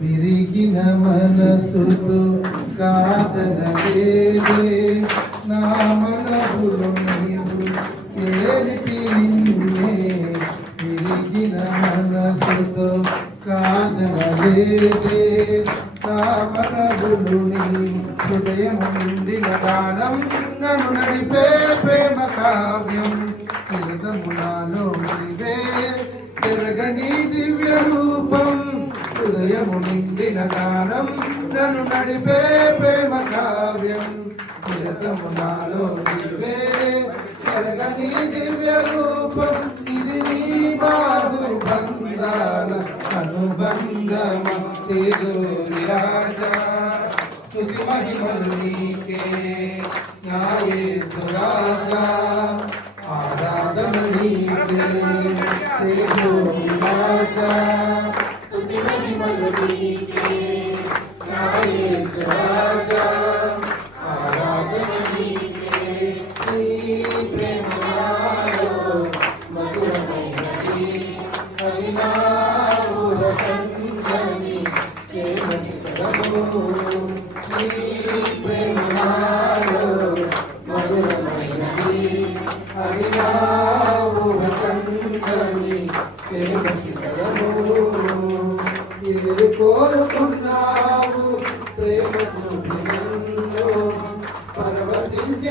విరిగిన మనసుతో కాదనలేదే నా మనసులు నీవు చేరితి నిన్నే విరిగిన మనసుతో కాదనలేదే నా మనసులు నీవు హృదయము నిండిన గానం నన్ను నడిపే ప్రేమ కావ్యం హృదమునాలో నీవే తిరగని దివ్య రూపం హృదయము నిండిన గానం నన్ను నడిపే ప్రేమ కావ్యం హృదమునాలో నీవే తిరగని దివ్య రూపం ఇది నీ బాధు బంధాల అనుబంధమ తేజో రాజా స్తుతి మహిమలు నీకే నా యేసు రాజా ఆరాధన నీకే తేజో రాజా స్తుతి మహిమలు నీకే నా యేసు రాజా ఆరాధన నీకే నీ ప్రేమ నాలో మధురమైనది అది నా ఊహకందని చేమచితము నీ ప్రేమ నాలో మధురమైనది అది నా ఊహకందని చేమచితము ఇది కోరుకున్నావు ప్రేమ చూపినందు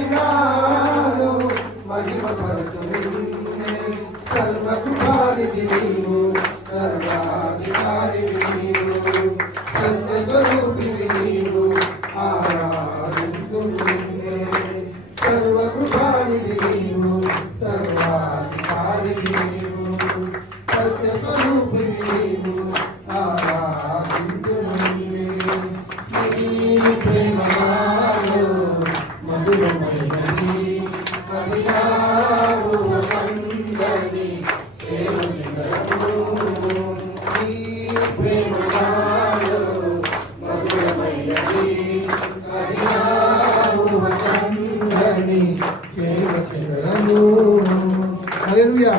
పరవశించినాను మహిమ పరచు నిన్నే సర్వకుమారికి నీవు సర్వాధికారికి నీవు సత్య స్వరూపిణి నీవు ఆరాధించు నిన్నే సర్వకృపానికి నీవు సర్వాధికారికి నీవు సత్య స్వరూపిణి నీవు ఆరాధించు నిన్నే నీ ప్రేమ నాలో మధురమైనది అది నా ఊహకందని చేరుసినము నీ ప్రేమ నాలో మధురమైనది అది నా ఊహకందని చేరుసినము హల్లెలూయా.